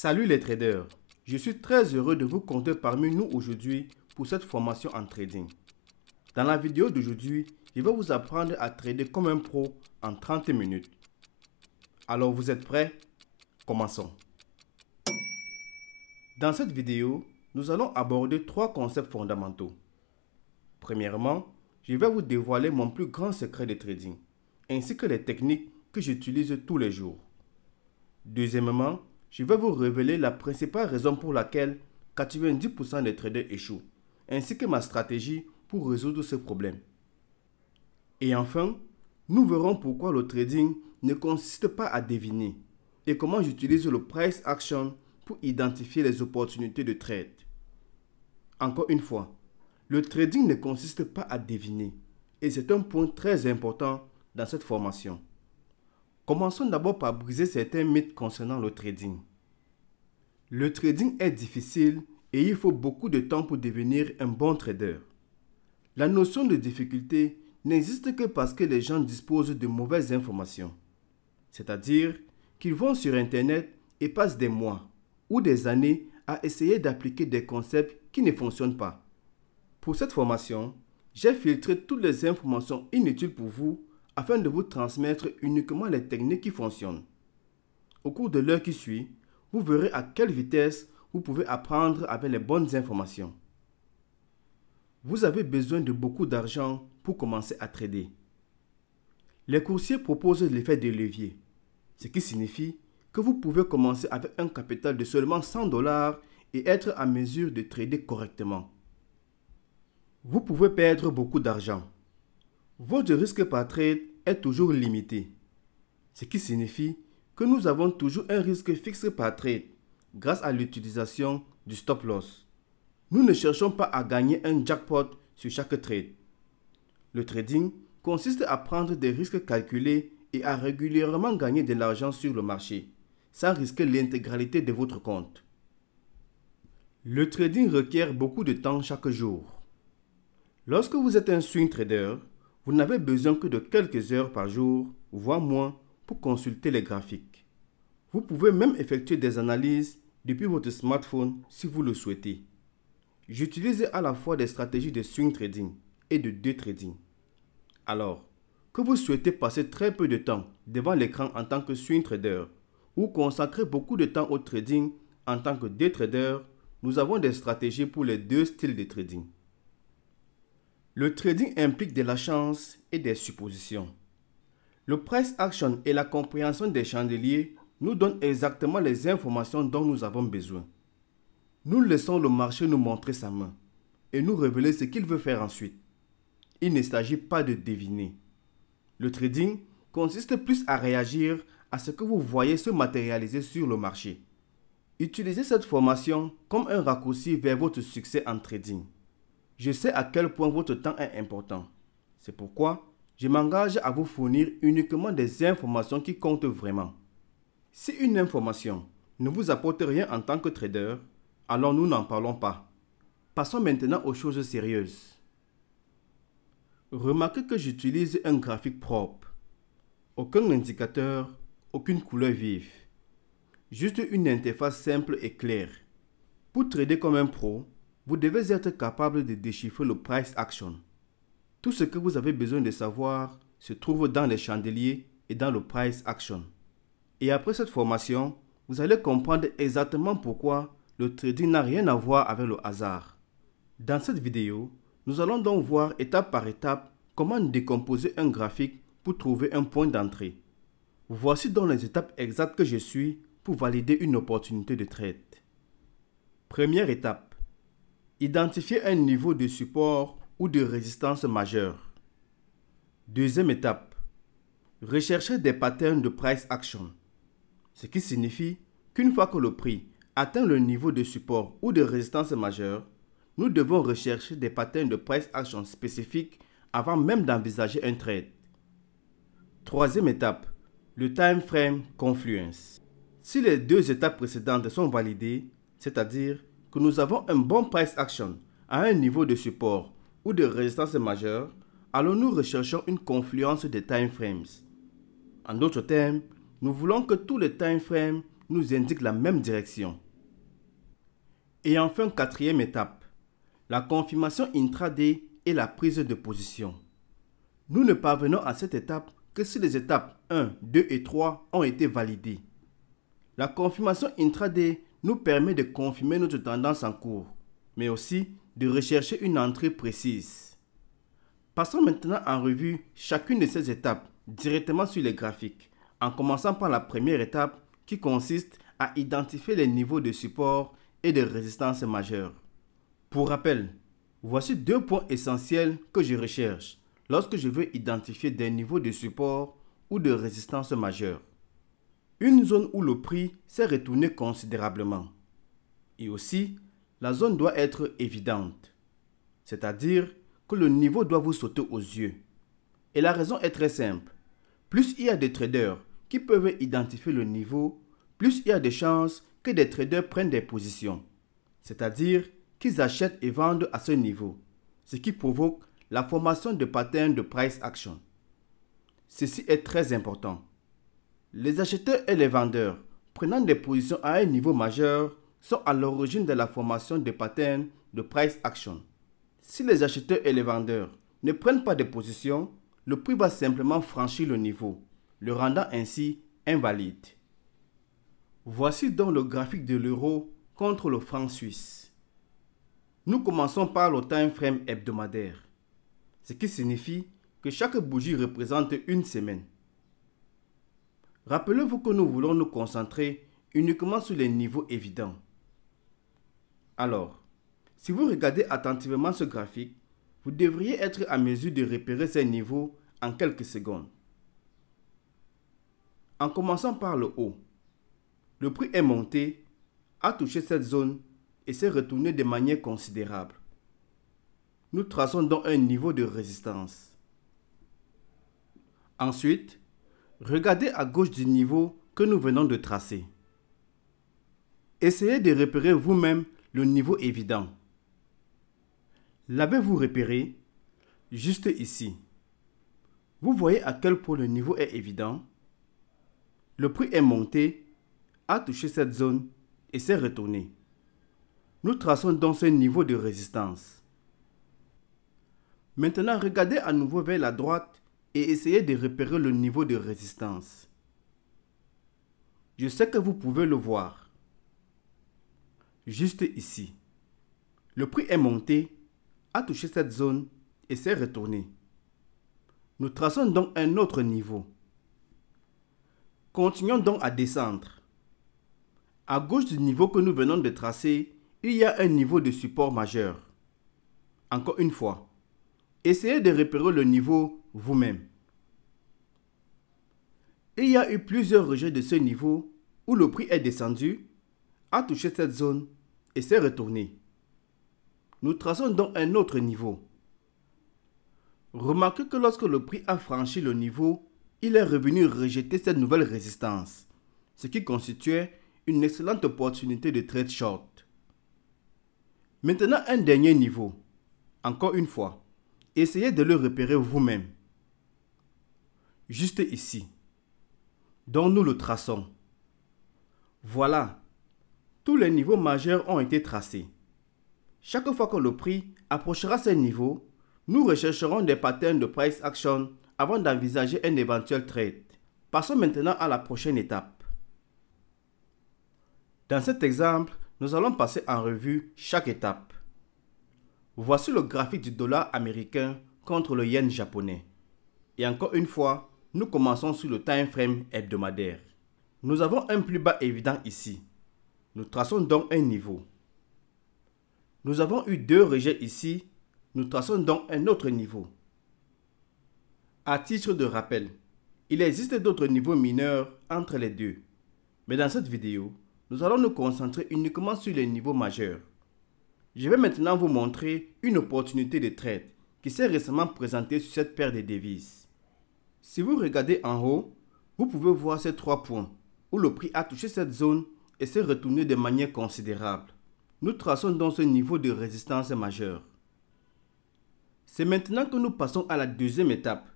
Salut les traders, je suis très heureux de vous compter parmi nous aujourd'hui pour cette formation en trading. Dans la vidéo d'aujourd'hui, je vais vous apprendre à trader comme un pro en 30 minutes. Alors vous êtes prêts? Commençons. Dans cette vidéo, nous allons aborder 3 concepts fondamentaux. Premièrement, je vais vous dévoiler mon plus grand secret de trading, ainsi que les techniques que j'utilise tous les jours. Deuxièmement, je vais vous révéler la principale raison pour laquelle 90% des traders échouent, ainsi que ma stratégie pour résoudre ce problème. Et enfin, nous verrons pourquoi le trading ne consiste pas à deviner et comment j'utilise le price action pour identifier les opportunités de trade. Encore une fois, le trading ne consiste pas à deviner et c'est un point très important dans cette formation. Commençons d'abord par briser certains mythes concernant le trading. Le trading est difficile et il faut beaucoup de temps pour devenir un bon trader. La notion de difficulté n'existe que parce que les gens disposent de mauvaises informations. C'est-à-dire qu'ils vont sur Internet et passent des mois ou des années à essayer d'appliquer des concepts qui ne fonctionnent pas. Pour cette formation, j'ai filtré toutes les informations inutiles pour vous afin de vous transmettre uniquement les techniques qui fonctionnent. Au cours de l'heure qui suit, vous verrez à quelle vitesse vous pouvez apprendre avec les bonnes informations. Vous avez besoin de beaucoup d'argent pour commencer à trader. Les courtiers proposent l'effet de levier, ce qui signifie que vous pouvez commencer avec un capital de seulement 100 $ et être à mesure de trader correctement. Vous pouvez perdre beaucoup d'argent. Votre risque par trade est toujours limité, ce qui signifie que nous avons toujours un risque fixe par trade grâce à l'utilisation du stop loss. Nous ne cherchons pas à gagner un jackpot sur chaque trade. Le trading consiste à prendre des risques calculés et à régulièrement gagner de l'argent sur le marché, sans risquer l'intégralité de votre compte. Le trading requiert beaucoup de temps chaque jour. Lorsque vous êtes un swing trader, vous n'avez besoin que de quelques heures par jour, voire moins, pour consulter les graphiques. Vous pouvez même effectuer des analyses depuis votre smartphone si vous le souhaitez. J'utilise à la fois des stratégies de swing trading et de day trading. Alors, que vous souhaitez passer très peu de temps devant l'écran en tant que swing trader ou consacrer beaucoup de temps au trading en tant que day trader, nous avons des stratégies pour les deux styles de trading. Le trading implique de la chance et des suppositions. Le price action et la compréhension des chandeliers nous donnent exactement les informations dont nous avons besoin. Nous laissons le marché nous montrer sa main et nous révéler ce qu'il veut faire ensuite. Il ne s'agit pas de deviner. Le trading consiste plus à réagir à ce que vous voyez se matérialiser sur le marché. Utilisez cette formation comme un raccourci vers votre succès en trading. Je sais à quel point votre temps est important. C'est pourquoi je m'engage à vous fournir uniquement des informations qui comptent vraiment. Si une information ne vous apporte rien en tant que trader, alors nous n'en parlons pas. Passons maintenant aux choses sérieuses. Remarquez que j'utilise un graphique propre. Aucun indicateur, aucune couleur vive. Juste une interface simple et claire. Pour trader comme un pro, vous devez être capable de déchiffrer le price action. Tout ce que vous avez besoin de savoir se trouve dans les chandeliers et dans le price action. Et après cette formation, vous allez comprendre exactement pourquoi le trading n'a rien à voir avec le hasard. Dans cette vidéo, nous allons donc voir étape par étape comment décomposer un graphique pour trouver un point d'entrée. Voici donc les étapes exactes que je suis pour valider une opportunité de trade. Première étape. Identifier un niveau de support ou de résistance majeure. Deuxième étape. Rechercher des patterns de price action. Ce qui signifie qu'une fois que le prix atteint le niveau de support ou de résistance majeure, nous devons rechercher des patterns de price action spécifiques avant même d'envisager un trade. Troisième étape. Le time frame confluence. Si les deux étapes précédentes sont validées, c'est-à-dire que nous avons un bon price action à un niveau de support ou de résistance majeure, alors nous recherchons une confluence des time frames. En d'autres termes, nous voulons que tous les time frames nous indiquent la même direction. Et enfin, quatrième étape, la confirmation intraday et la prise de position. Nous ne parvenons à cette étape que si les étapes 1, 2 et 3 ont été validées. La confirmation intraday nous permet de confirmer notre tendance en cours, mais aussi de rechercher une entrée précise. Passons maintenant en revue chacune de ces étapes directement sur les graphiques, en commençant par la première étape qui consiste à identifier les niveaux de support et de résistance majeure. Pour rappel, voici deux points essentiels que je recherche lorsque je veux identifier des niveaux de support ou de résistance majeure. Une zone où le prix s'est retourné considérablement. Et aussi, la zone doit être évidente, c'est-à-dire que le niveau doit vous sauter aux yeux. Et la raison est très simple. Plus il y a de traders qui peuvent identifier le niveau, plus il y a de chances que des traders prennent des positions, c'est-à-dire qu'ils achètent et vendent à ce niveau, ce qui provoque la formation de patterns de price action. Ceci est très important. Les acheteurs et les vendeurs prenant des positions à un niveau majeur sont à l'origine de la formation de patterns de price action. Si les acheteurs et les vendeurs ne prennent pas de position, le prix va simplement franchir le niveau, le rendant ainsi invalide. Voici donc le graphique de l'euro contre le franc suisse. Nous commençons par le time frame hebdomadaire, ce qui signifie que chaque bougie représente une semaine. Rappelez-vous que nous voulons nous concentrer uniquement sur les niveaux évidents. Alors, si vous regardez attentivement ce graphique, vous devriez être à mesure de repérer ces niveaux en quelques secondes. En commençant par le haut, le prix est monté, a touché cette zone et s'est retourné de manière considérable. Nous traçons donc un niveau de résistance. Ensuite, regardez à gauche du niveau que nous venons de tracer. Essayez de repérer vous-même le niveau évident. L'avez-vous repéré? Juste ici. Vous voyez à quel point le niveau est évident? Le prix est monté, a touché cette zone et s'est retourné. Nous traçons donc ce niveau de résistance. Maintenant, regardez à nouveau vers la droite et essayez de repérer le niveau de résistance. Je sais que vous pouvez le voir. Juste ici. Le prix est monté, a touché cette zone et s'est retourné. Nous traçons donc un autre niveau. Continuons donc à descendre. À gauche du niveau que nous venons de tracer, il y a un niveau de support majeur. Encore une fois, essayez de repérer le niveau vous-même. Il y a eu plusieurs rejets de ce niveau où le prix est descendu, a touché cette zone et s'est retourné. Nous traçons donc un autre niveau. Remarquez que lorsque le prix a franchi le niveau, il est revenu rejeter cette nouvelle résistance, ce qui constituait une excellente opportunité de trade short. Maintenant, un dernier niveau. Encore une fois, essayez de le repérer vous-même. Juste ici. Donc nous le traçons. Voilà. Tous les niveaux majeurs ont été tracés. Chaque fois que le prix approchera ces niveaux, nous rechercherons des patterns de price action avant d'envisager un éventuel trade. Passons maintenant à la prochaine étape. Dans cet exemple, nous allons passer en revue chaque étape. Voici le graphique du dollar américain contre le yen japonais. Et encore une fois, nous commençons sur le time frame hebdomadaire. Nous avons un plus bas évident ici. Nous traçons donc un niveau. Nous avons eu deux rejets ici. Nous traçons donc un autre niveau. À titre de rappel, il existe d'autres niveaux mineurs entre les deux. Mais dans cette vidéo, nous allons nous concentrer uniquement sur les niveaux majeurs. Je vais maintenant vous montrer une opportunité de trade qui s'est récemment présentée sur cette paire de devises. Si vous regardez en haut, vous pouvez voir ces trois points où le prix a touché cette zone et s'est retourné de manière considérable. Nous traçons donc ce niveau de résistance majeure. C'est maintenant que nous passons à la deuxième étape,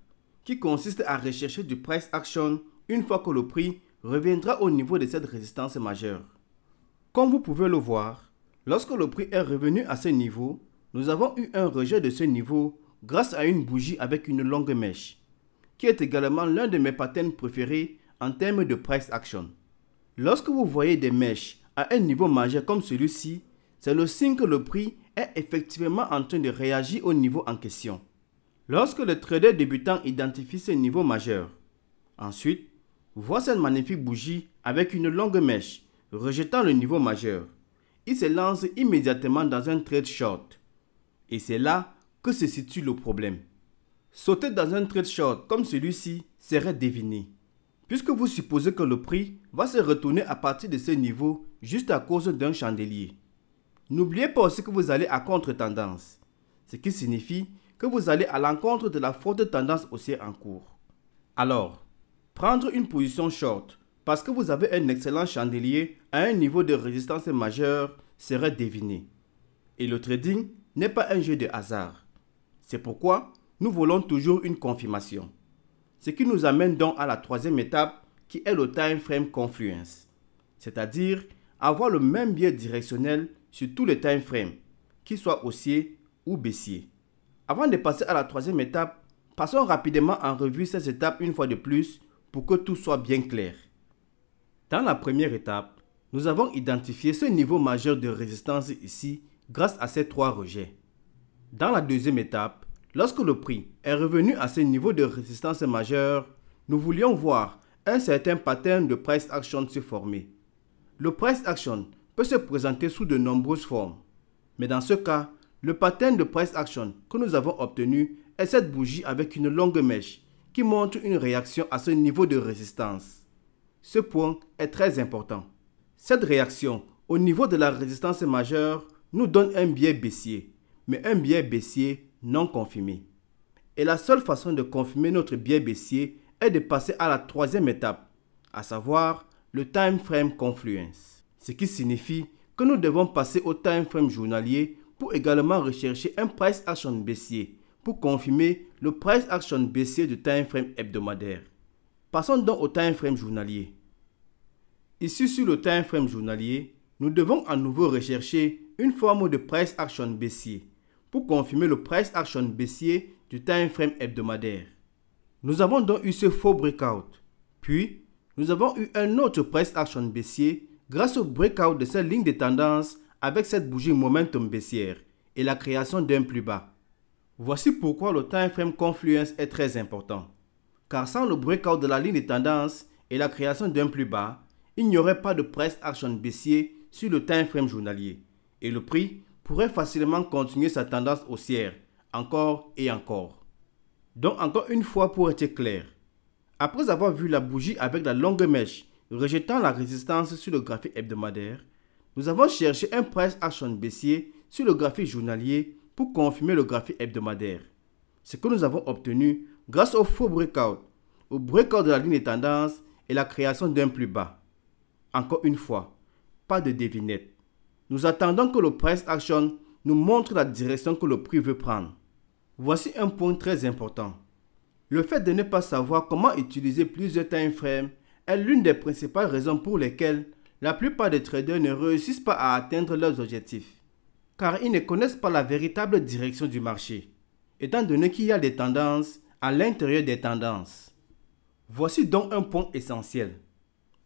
qui consiste à rechercher du price action une fois que le prix reviendra au niveau de cette résistance majeure. Comme vous pouvez le voir, lorsque le prix est revenu à ce niveau, nous avons eu un rejet de ce niveau grâce à une bougie avec une longue mèche, qui est également l'un de mes patterns préférés en termes de price action. Lorsque vous voyez des mèches à un niveau majeur comme celui-ci, c'est le signe que le prix est effectivement en train de réagir au niveau en question. Lorsque le trader débutant identifie ce niveau majeur, ensuite, voit cette magnifique bougie avec une longue mèche rejetant le niveau majeur, il se lance immédiatement dans un trade short. Et c'est là que se situe le problème. Sauter dans un trade short comme celui-ci serait deviner, puisque vous supposez que le prix va se retourner à partir de ce niveau juste à cause d'un chandelier. N'oubliez pas aussi que vous allez à contre-tendance, ce qui signifie que vous allez à l'encontre de la forte tendance haussière en cours. Alors, prendre une position short parce que vous avez un excellent chandelier à un niveau de résistance majeure serait deviner. Et le trading n'est pas un jeu de hasard. C'est pourquoi nous voulons toujours une confirmation. Ce qui nous amène donc à la troisième étape qui est le time frame confluence. C'est-à-dire avoir le même biais directionnel sur tous les time frames, qu'ils soient haussiers ou baissiers. Avant de passer à la troisième étape, passons rapidement en revue ces étapes une fois de plus pour que tout soit bien clair. Dans la première étape, nous avons identifié ce niveau majeur de résistance ici grâce à ces trois rejets. Dans la deuxième étape, lorsque le prix est revenu à ce niveau de résistance majeure, nous voulions voir un certain pattern de price action se former. Le price action peut se présenter sous de nombreuses formes, mais dans ce cas, le pattern de price action que nous avons obtenu est cette bougie avec une longue mèche qui montre une réaction à ce niveau de résistance. Ce point est très important. Cette réaction au niveau de la résistance majeure nous donne un biais baissier, mais un biais baissier non confirmé. Et la seule façon de confirmer notre biais baissier est de passer à la troisième étape, à savoir le time frame confluence. Ce qui signifie que nous devons passer au time frame journalier pour également rechercher un price action baissier pour confirmer le price action baissier du time frame hebdomadaire. Passons donc au time frame journalier. Ici sur le time frame journalier, nous devons à nouveau rechercher une forme de price action baissier pour confirmer le price action baissier du time frame hebdomadaire. Nous avons donc eu ce faux breakout, puis nous avons eu un autre price action baissier grâce au breakout de cette ligne de tendance avec cette bougie momentum baissière et la création d'un plus bas. Voici pourquoi le time frame confluence est très important. Car sans le breakout de la ligne de tendance et la création d'un plus bas, il n'y aurait pas de price action baissier sur le time frame journalier et le prix pourrait facilement continuer sa tendance haussière encore et encore. Donc encore une fois pour être clair, après avoir vu la bougie avec la longue mèche rejetant la résistance sur le graphique hebdomadaire, nous avons cherché un price action baissier sur le graphique journalier pour confirmer le graphique hebdomadaire. Ce que nous avons obtenu grâce au faux breakout, au breakout de la ligne de tendance et la création d'un plus bas. Encore une fois, pas de devinette. Nous attendons que le price action nous montre la direction que le prix veut prendre. Voici un point très important. Le fait de ne pas savoir comment utiliser plusieurs time frames est l'une des principales raisons pour lesquelles la plupart des traders ne réussissent pas à atteindre leurs objectifs, car ils ne connaissent pas la véritable direction du marché, étant donné qu'il y a des tendances à l'intérieur des tendances. Voici donc un point essentiel.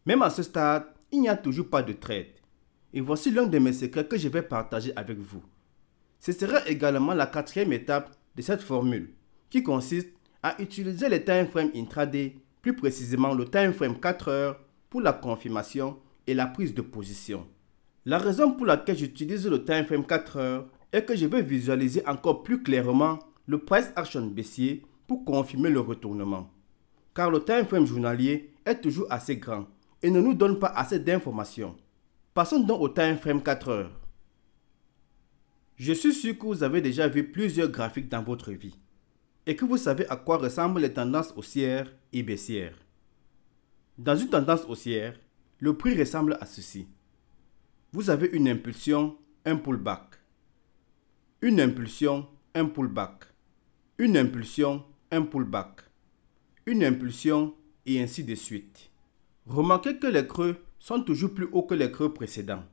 Même à ce stade, il n'y a toujours pas de trade. Et voici l'un de mes secrets que je vais partager avec vous. Ce sera également la quatrième étape de cette formule, qui consiste à utiliser les time frames intraday, plus précisément le time frame 4 heures, pour la confirmation et la prise de position. La raison pour laquelle j'utilise le time frame 4 heures est que je veux visualiser encore plus clairement le price action baissier pour confirmer le retournement. Car le time frame journalier est toujours assez grand et ne nous donne pas assez d'informations. Passons donc au time frame 4 heures. Je suis sûr que vous avez déjà vu plusieurs graphiques dans votre vie et que vous savez à quoi ressemblent les tendances haussières et baissières. Dans une tendance haussière, le prix ressemble à ceci. Vous avez une impulsion, un pullback. Une impulsion, un pullback. Une impulsion, un pullback. Une impulsion et ainsi de suite. Remarquez que les creux sont toujours plus hauts que les creux précédents,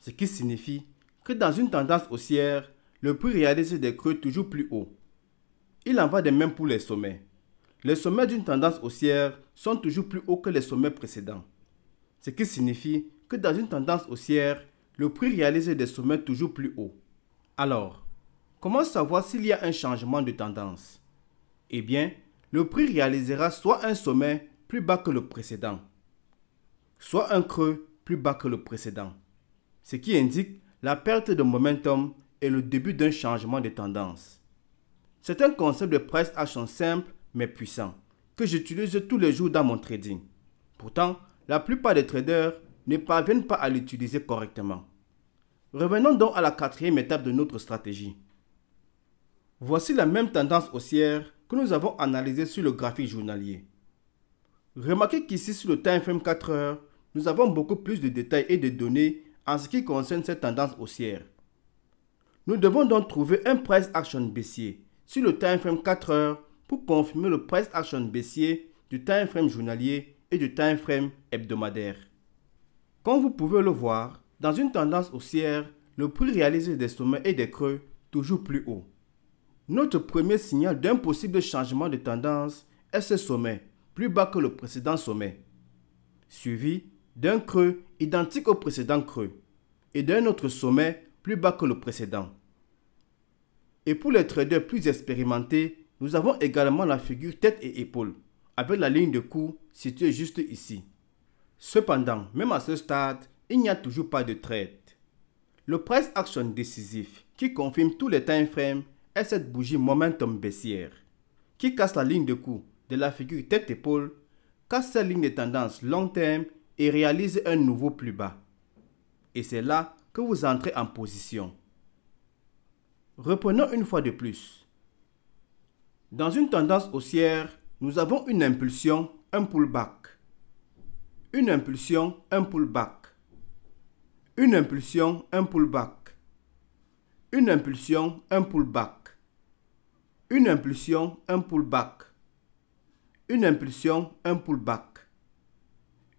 ce qui signifie que dans une tendance haussière, le prix réalise des creux toujours plus hauts. Il en va de même pour les sommets. Les sommets d'une tendance haussière sont toujours plus hauts que les sommets précédents, ce qui signifie que dans une tendance haussière, le prix réalise des sommets toujours plus hauts. Alors, comment savoir s'il y a un changement de tendance? Eh bien, le prix réalisera soit un sommet plus bas que le précédent, soit un creux plus bas que le précédent, ce qui indique la perte de momentum et le début d'un changement de tendance. C'est un concept de price action simple mais puissant que j'utilise tous les jours dans mon trading. Pourtant, la plupart des traders ne parviennent pas à l'utiliser correctement. Revenons donc à la quatrième étape de notre stratégie. Voici la même tendance haussière que nous avons analysée sur le graphique journalier. Remarquez qu'ici sur le time frame 4 heures, nous avons beaucoup plus de détails et de données en ce qui concerne cette tendance haussière. Nous devons donc trouver un price action baissier sur le time frame 4 heures pour confirmer le price action baissier du time frame journalier et du time frame hebdomadaire. Comme vous pouvez le voir, dans une tendance haussière, le prix réalise des sommets et des creux toujours plus hauts. Notre premier signal d'un possible changement de tendance est ce sommet, plus bas que le précédent sommet, suivi d'un creux identique au précédent creux et d'un autre sommet plus bas que le précédent. Et pour les traders plus expérimentés, nous avons également la figure tête et épaule, avec la ligne de cours située juste ici. Cependant, même à ce stade, il n'y a toujours pas de trade. Le price action décisif qui confirme tous les time frames est cette bougie momentum baissière, qui casse la ligne de cours de la figure tête-épaule, casse cette ligne de tendance long terme et réalise un nouveau plus bas. Et c'est là que vous entrez en position. Reprenons une fois de plus. Dans une tendance haussière, nous avons une impulsion, un pullback. Une impulsion, un pullback. Une impulsion, un pullback. Une impulsion, un pullback. Une impulsion, un pullback. Une impulsion, un pullback.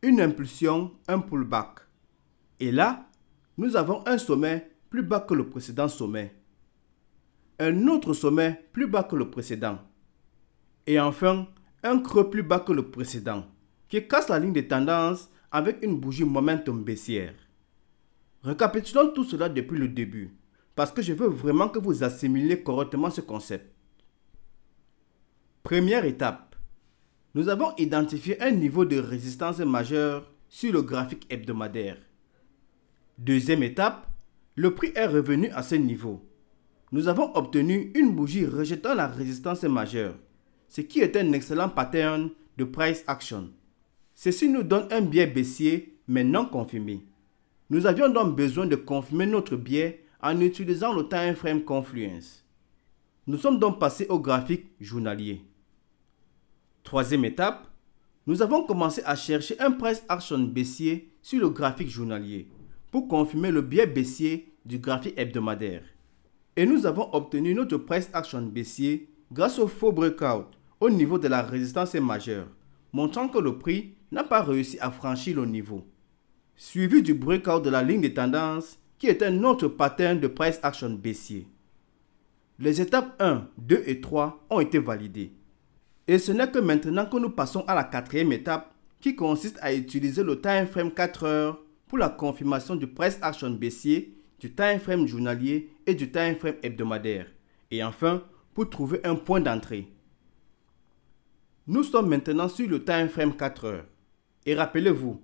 Une impulsion, un pullback. Et là, nous avons un sommet plus bas que le précédent sommet. Un autre sommet plus bas que le précédent. Et enfin, un creux plus bas que le précédent, qui casse la ligne de tendance avec une bougie momentum baissière. Récapitulons tout cela depuis le début, parce que je veux vraiment que vous assimiliez correctement ce concept. Première étape, nous avons identifié un niveau de résistance majeur sur le graphique hebdomadaire. Deuxième étape, le prix est revenu à ce niveau. Nous avons obtenu une bougie rejetant la résistance majeure, ce qui est un excellent pattern de price action. Ceci nous donne un biais baissier mais non confirmé. Nous avions donc besoin de confirmer notre biais en utilisant le time frame confluence. Nous sommes donc passés au graphique journalier. Troisième étape, nous avons commencé à chercher un price action baissier sur le graphique journalier pour confirmer le biais baissier du graphique hebdomadaire. Et nous avons obtenu notre price action baissier grâce au faux breakout au niveau de la résistance majeure, montrant que le prix n'a pas réussi à franchir le niveau. Suivi du breakout de la ligne de tendance qui est un autre pattern de price action baissier. Les étapes 1, 2 et 3 ont été validées. Et ce n'est que maintenant que nous passons à la quatrième étape qui consiste à utiliser le time frame 4 heures pour la confirmation du price action baissier, du time frame journalier et du time frame hebdomadaire. Et enfin, pour trouver un point d'entrée. Nous sommes maintenant sur le time frame 4 heures. Et rappelez-vous,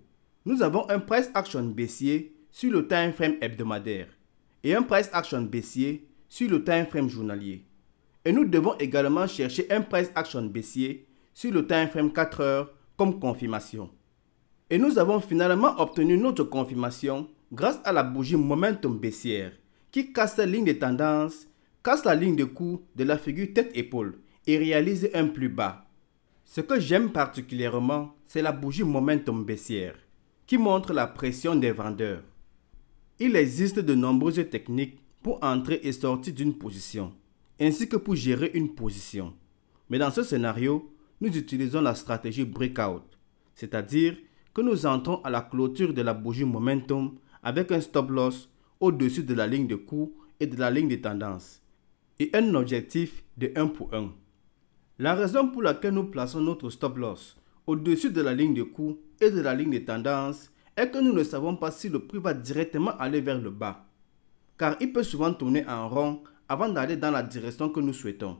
nous avons un price action baissier sur le time frame hebdomadaire et un price action baissier sur le time frame journalier. Et nous devons également chercher un price action baissier sur le time frame 4 heures comme confirmation. Et nous avons finalement obtenu notre confirmation grâce à la bougie momentum baissière qui casse la ligne de tendance, casse la ligne de cours de la figure tête-épaule et réalise un plus bas. Ce que j'aime particulièrement, c'est la bougie momentum baissière qui montre la pression des vendeurs. Il existe de nombreuses techniques pour entrer et sortir d'une position, ainsi que pour gérer une position. Mais dans ce scénario, nous utilisons la stratégie breakout, c'est-à-dire que nous entrons à la clôture de la bougie Momentum avec un stop loss au-dessus de la ligne de cours et de la ligne de tendance et un objectif de 1 pour 1. La raison pour laquelle nous plaçons notre stop loss au-dessus de la ligne de cours et de la ligne de tendance est que nous ne savons pas si le prix va directement aller vers le bas, car il peut souvent tourner en rond avant d'aller dans la direction que nous souhaitons.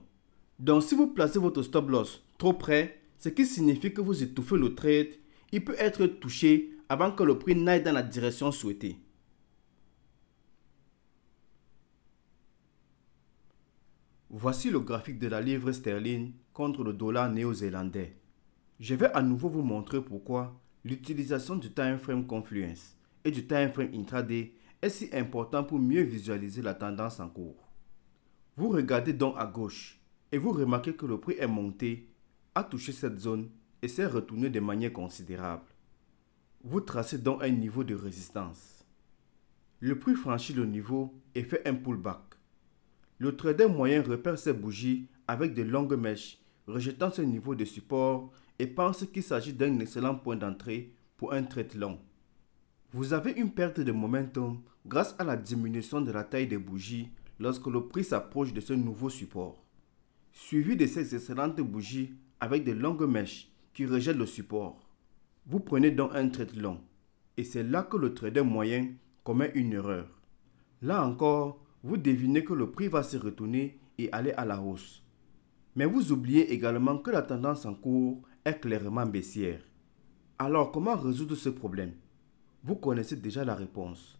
Donc si vous placez votre stop loss trop près, ce qui signifie que vous étouffez le trade, il peut être touché avant que le prix n'aille dans la direction souhaitée. Voici le graphique de la livre sterling contre le dollar néo-zélandais. Je vais à nouveau vous montrer pourquoi l'utilisation du time frame confluence et du time frame intraday est si important pour mieux visualiser la tendance en cours. Vous regardez donc à gauche et vous remarquez que le prix est monté, a touché cette zone et s'est retourné de manière considérable. Vous tracez donc un niveau de résistance. Le prix franchit le niveau et fait un pullback. Le trader moyen repère ces bougies avec de longues mèches, rejetant ce niveau de support et pense qu'il s'agit d'un excellent point d'entrée pour un trade long. Vous avez une perte de momentum grâce à la diminution de la taille des bougies lorsque le prix s'approche de ce nouveau support, suivi de ces excellentes bougies avec de longues mèches qui rejettent le support. Vous prenez donc un trade long et c'est là que le trader moyen commet une erreur. Là encore, vous devinez que le prix va se retourner et aller à la hausse. Mais vous oubliez également que la tendance en cours est clairement baissière. Alors comment résoudre ce problème? Vous connaissez déjà la réponse.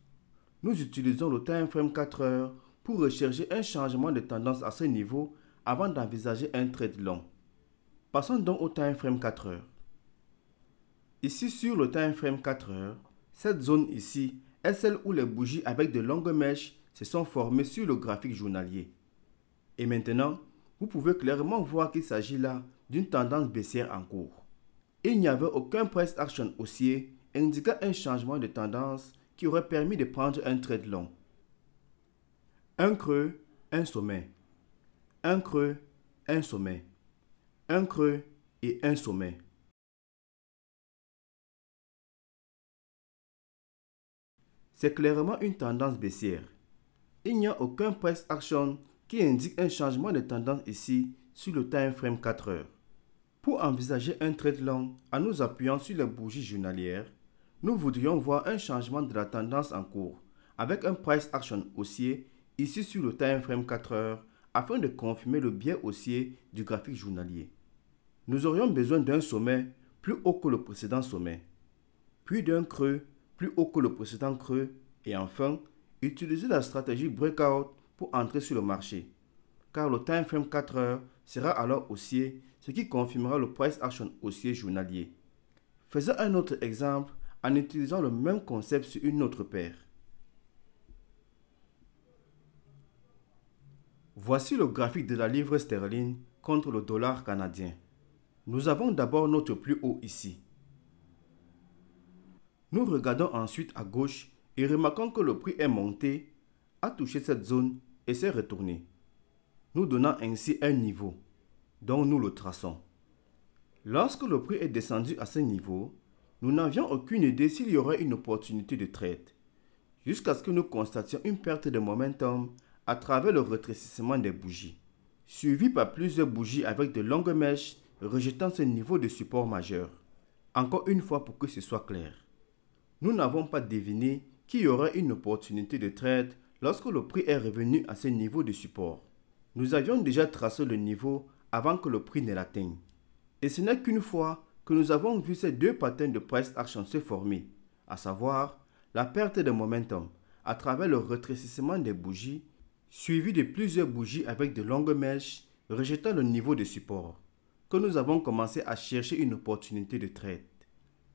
Nous utilisons le time frame 4 heures pour rechercher un changement de tendance à ce niveau avant d'envisager un trade long. Passons donc au time frame 4 heures. Ici sur le time frame 4 heures, cette zone ici est celle où les bougies avec de longues mèches se sont formées sur le graphique journalier. Et maintenant, vous pouvez clairement voir qu'il s'agit là d'une tendance baissière en cours. Il n'y avait aucun price action haussier indiquant un changement de tendance qui aurait permis de prendre un trade long. Un creux, un sommet. Un creux, un sommet. Un creux et un sommet. C'est clairement une tendance baissière. Il n'y a aucun price action qui indique un changement de tendance ici sur le time frame 4 heures. Pour envisager un trade long en nous appuyant sur les bougies journalières, nous voudrions voir un changement de la tendance en cours avec un price action haussier ici sur le time frame 4 heures afin de confirmer le biais haussier du graphique journalier. Nous aurions besoin d'un sommet plus haut que le précédent sommet, puis d'un creux plus haut que le précédent creux et enfin, utilisez la stratégie breakout pour entrer sur le marché, car le time frame 4 heures sera alors haussier, ce qui confirmera le price action haussier journalier. Faisons un autre exemple en utilisant le même concept sur une autre paire. Voici le graphique de la livre sterling contre le dollar canadien. Nous avons d'abord notre plus haut ici. Nous regardons ensuite à gauche et remarquons que le prix est monté, a touché cette zone et s'est retourné, nous donnant ainsi un niveau, dont nous le traçons. Lorsque le prix est descendu à ce niveau, nous n'avions aucune idée s'il y aurait une opportunité de trade, jusqu'à ce que nous constations une perte de momentum à travers le rétrécissement des bougies, suivi par plusieurs bougies avec de longues mèches rejetant ce niveau de support majeur. Encore une fois pour que ce soit clair. Nous n'avons pas deviné qu'il y aurait une opportunité de trade lorsque le prix est revenu à ce niveau de support. Nous avions déjà tracé le niveau avant que le prix ne l'atteigne. Et ce n'est qu'une fois que nous avons vu ces deux patterns de price action se former, à savoir la perte de momentum à travers le rétrécissement des bougies, suivi de plusieurs bougies avec de longues mèches rejetant le niveau de support, que nous avons commencé à chercher une opportunité de trade.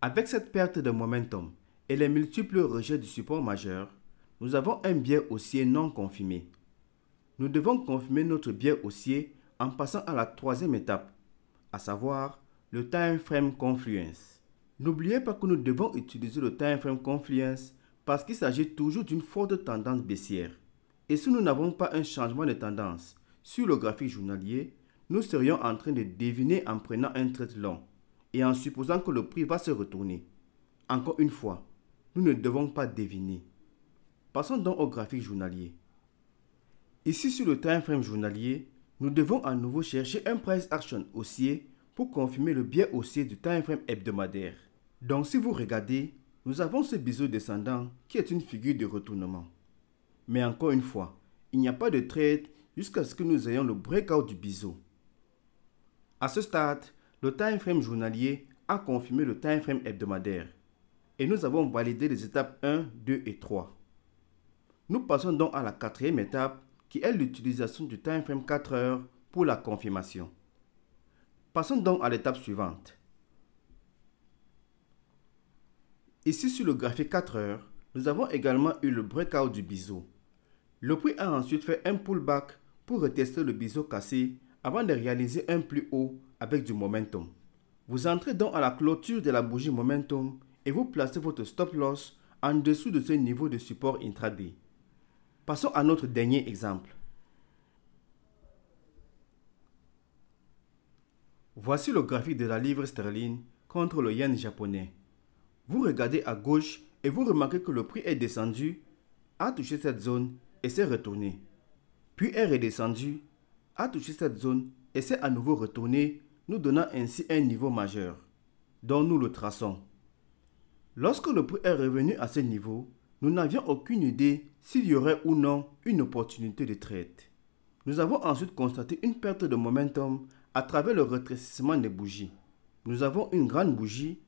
Avec cette perte de momentum et les multiples rejets du support majeur, nous avons un biais haussier non confirmé. Nous devons confirmer notre biais haussier en passant à la troisième étape, à savoir le time frame confluence. N'oubliez pas que nous devons utiliser le time frame confluence parce qu'il s'agit toujours d'une forte tendance baissière. Et si nous n'avons pas un changement de tendance sur le graphique journalier, nous serions en train de deviner en prenant un trade long et en supposant que le prix va se retourner. Encore une fois, nous ne devons pas deviner. Passons donc au graphique journalier. Ici sur le time frame journalier, nous devons à nouveau chercher un price action haussier pour confirmer le biais haussier du time frame hebdomadaire. Donc si vous regardez, nous avons ce biseau descendant qui est une figure de retournement. Mais encore une fois, il n'y a pas de trade jusqu'à ce que nous ayons le breakout du biseau. À ce stade, le time frame journalier a confirmé le time frame hebdomadaire et nous avons validé les étapes 1, 2 et 3. Nous passons donc à la quatrième étape qui est l'utilisation du time frame 4 heures pour la confirmation. Passons donc à l'étape suivante. Ici sur le graphique 4 heures, nous avons également eu le breakout du biseau. Le prix a ensuite fait un pullback pour retester le biseau cassé avant de réaliser un plus haut avec du momentum. Vous entrez donc à la clôture de la bougie momentum et vous placez votre stop loss en dessous de ce niveau de support intraday. Passons à notre dernier exemple. Voici le graphique de la livre sterling contre le yen japonais. Vous regardez à gauche et vous remarquez que le prix est descendu, a touché cette zone et s'est retourné. Puis est redescendu, a touché cette zone et s'est à nouveau retourné, nous donnant ainsi un niveau majeur, dont nous le traçons. Lorsque le prix est revenu à ce niveau, nous n'avions aucune idée s'il y aurait ou non une opportunité de trade. Nous avons ensuite constaté une perte de momentum à travers le rétrécissement des bougies. Nous avons une grande bougie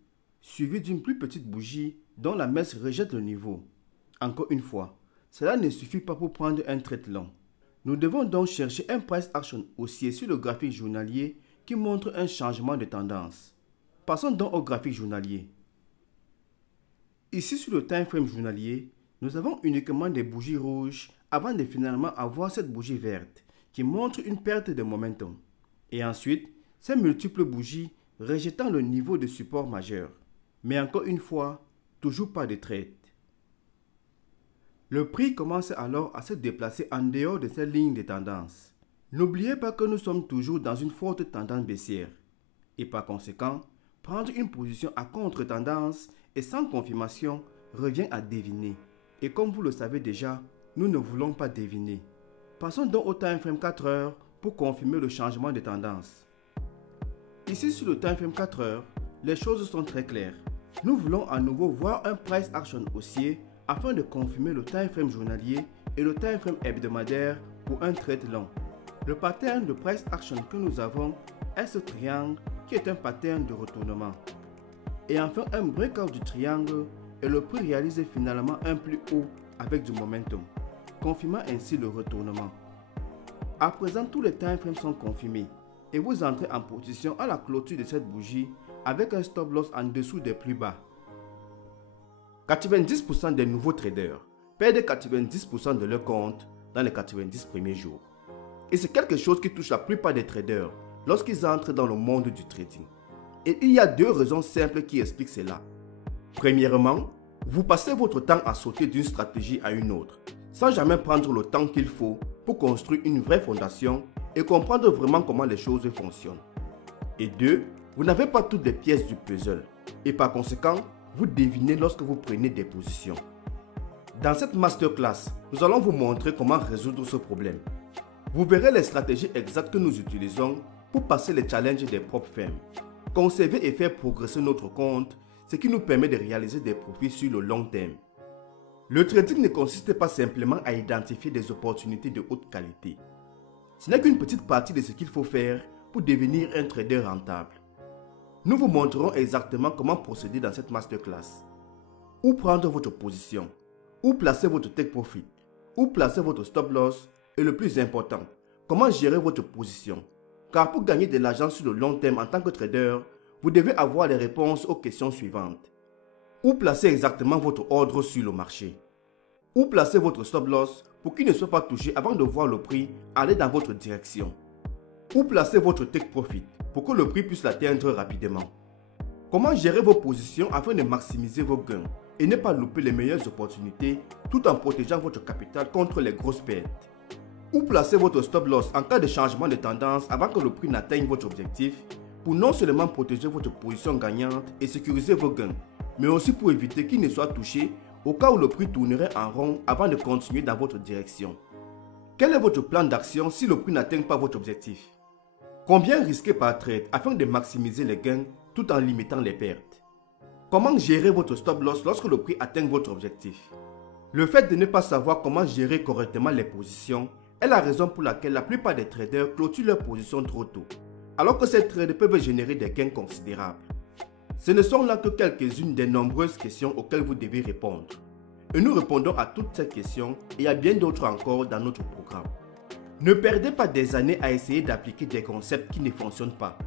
suivie d'une plus petite bougie dont la mèche rejette le niveau. Encore une fois, cela ne suffit pas pour prendre un trade long. Nous devons donc chercher un price action haussier sur le graphique journalier qui montre un changement de tendance. Passons donc au graphique journalier. Ici sur le time frame journalier, nous avons uniquement des bougies rouges avant de finalement avoir cette bougie verte qui montre une perte de momentum. Et ensuite, ces multiples bougies rejetant le niveau de support majeur. Mais encore une fois, toujours pas de trade. Le prix commence alors à se déplacer en dehors de cette ligne de tendance. N'oubliez pas que nous sommes toujours dans une forte tendance baissière. Et par conséquent, prendre une position à contre-tendance et sans confirmation revient à deviner. Et comme vous le savez déjà, nous ne voulons pas deviner. Passons donc au time frame 4 heures pour confirmer le changement de tendance. Ici sur le time frame 4 heures, les choses sont très claires. Nous voulons à nouveau voir un price action haussier afin de confirmer le time frame journalier et le time frame hebdomadaire pour un trade long. Le pattern de price action que nous avons est ce triangle qui est un pattern de retournement. Et enfin un breakout du triangle et le prix réalise finalement un plus haut avec du momentum, confirmant ainsi le retournement. À présent, tous les time frames sont confirmés et vous entrez en position à la clôture de cette bougie avec un stop loss en dessous des plus bas. 90% des nouveaux traders perdent 90% de leur compte dans les 90 premiers jours. Et c'est quelque chose qui touche la plupart des traders lorsqu'ils entrent dans le monde du trading. Et il y a deux raisons simples qui expliquent cela. Premièrement, vous passez votre temps à sauter d'une stratégie à une autre, sans jamais prendre le temps qu'il faut pour construire une vraie fondation et comprendre vraiment comment les choses fonctionnent. Et deux, vous n'avez pas toutes les pièces du puzzle et par conséquent, vous devinez lorsque vous prenez des positions. Dans cette masterclass, nous allons vous montrer comment résoudre ce problème. Vous verrez les stratégies exactes que nous utilisons pour passer les challenges des propres firmes, conserver et faire progresser notre compte, ce qui nous permet de réaliser des profits sur le long terme. Le trading ne consiste pas simplement à identifier des opportunités de haute qualité. Ce n'est qu'une petite partie de ce qu'il faut faire pour devenir un trader rentable. Nous vous montrerons exactement comment procéder dans cette masterclass. Où prendre votre position, où placer votre take profit, où placer votre stop loss et le plus important, comment gérer votre position. Car pour gagner de l'argent sur le long terme en tant que trader, vous devez avoir les réponses aux questions suivantes. Où placer exactement votre ordre sur le marché? Où placer votre stop loss pour qu'il ne soit pas touché avant de voir le prix aller dans votre direction? Où placer votre take profit pour que le prix puisse l'atteindre rapidement? Comment gérer vos positions afin de maximiser vos gains et ne pas louper les meilleures opportunités tout en protégeant votre capital contre les grosses pertes? Où placer votre stop loss en cas de changement de tendance avant que le prix n'atteigne votre objectif pour non seulement protéger votre position gagnante et sécuriser vos gains, mais aussi pour éviter qu'il ne soit touché au cas où le prix tournerait en rond avant de continuer dans votre direction. Quel est votre plan d'action si le prix n'atteint pas votre objectif? Combien risquer par trade afin de maximiser les gains tout en limitant les pertes? Comment gérer votre stop loss lorsque le prix atteint votre objectif? Le fait de ne pas savoir comment gérer correctement les positions est la raison pour laquelle la plupart des traders clôturent leurs positions trop tôt, alors que ces trades peuvent générer des gains considérables. Ce ne sont là que quelques-unes des nombreuses questions auxquelles vous devez répondre. Et nous répondons à toutes ces questions et à bien d'autres encore dans notre programme. Ne perdez pas des années à essayer d'appliquer des concepts qui ne fonctionnent pas.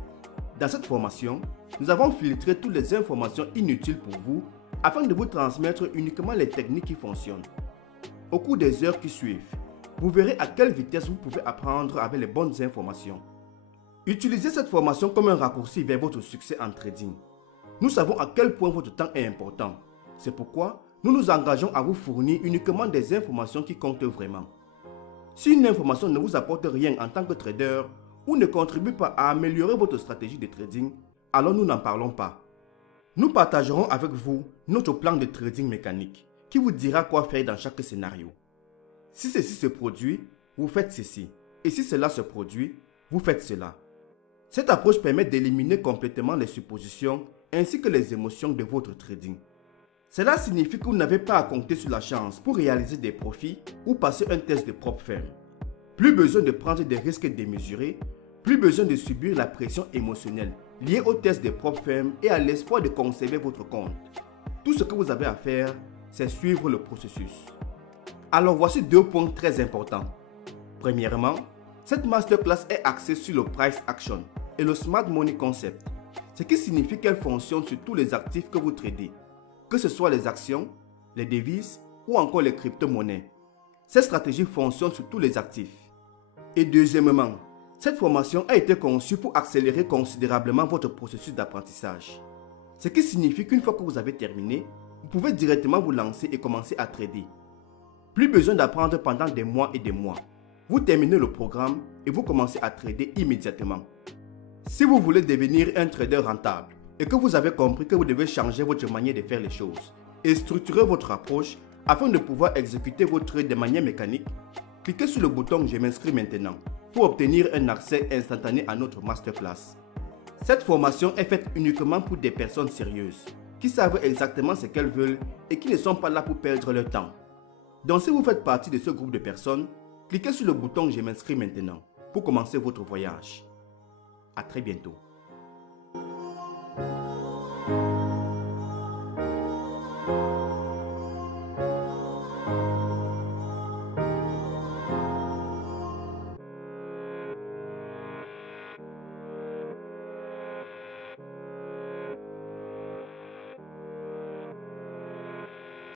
Dans cette formation, nous avons filtré toutes les informations inutiles pour vous afin de vous transmettre uniquement les techniques qui fonctionnent. Au cours des heures qui suivent, vous verrez à quelle vitesse vous pouvez apprendre avec les bonnes informations. Utilisez cette formation comme un raccourci vers votre succès en trading. Nous savons à quel point votre temps est important. C'est pourquoi nous nous engageons à vous fournir uniquement des informations qui comptent vraiment. Si une information ne vous apporte rien en tant que trader ou ne contribue pas à améliorer votre stratégie de trading, alors nous n'en parlons pas. Nous partagerons avec vous notre plan de trading mécanique qui vous dira quoi faire dans chaque scénario. Si ceci se produit, vous faites ceci. Et si cela se produit, vous faites cela. Cette approche permet d'éliminer complètement les suppositions ainsi que les émotions de votre trading. Cela signifie que vous n'avez pas à compter sur la chance pour réaliser des profits ou passer un test de propre ferme. Plus besoin de prendre des risques démesurés, plus besoin de subir la pression émotionnelle liée au test de propre ferme et à l'espoir de conserver votre compte. Tout ce que vous avez à faire, c'est suivre le processus. Alors voici 2 points très importants. Premièrement, cette masterclass est axée sur le price action et le smart money concept, ce qui signifie qu'elle fonctionne sur tous les actifs que vous tradez, que ce soit les actions, les devises ou encore les crypto-monnaies. Cette stratégie fonctionne sur tous les actifs. Et deuxièmement, cette formation a été conçue pour accélérer considérablement votre processus d'apprentissage. Ce qui signifie qu'une fois que vous avez terminé, vous pouvez directement vous lancer et commencer à trader. Plus besoin d'apprendre pendant des mois et des mois. Vous terminez le programme et vous commencez à trader immédiatement. Si vous voulez devenir un trader rentable et que vous avez compris que vous devez changer votre manière de faire les choses et structurer votre approche afin de pouvoir exécuter vos trades de manière mécanique, cliquez sur le bouton « Je m'inscris maintenant » pour obtenir un accès instantané à notre masterclass. Cette formation est faite uniquement pour des personnes sérieuses qui savent exactement ce qu'elles veulent et qui ne sont pas là pour perdre leur temps. Donc si vous faites partie de ce groupe de personnes, cliquez sur le bouton « Je m'inscris maintenant » pour commencer votre voyage. À très bientôt.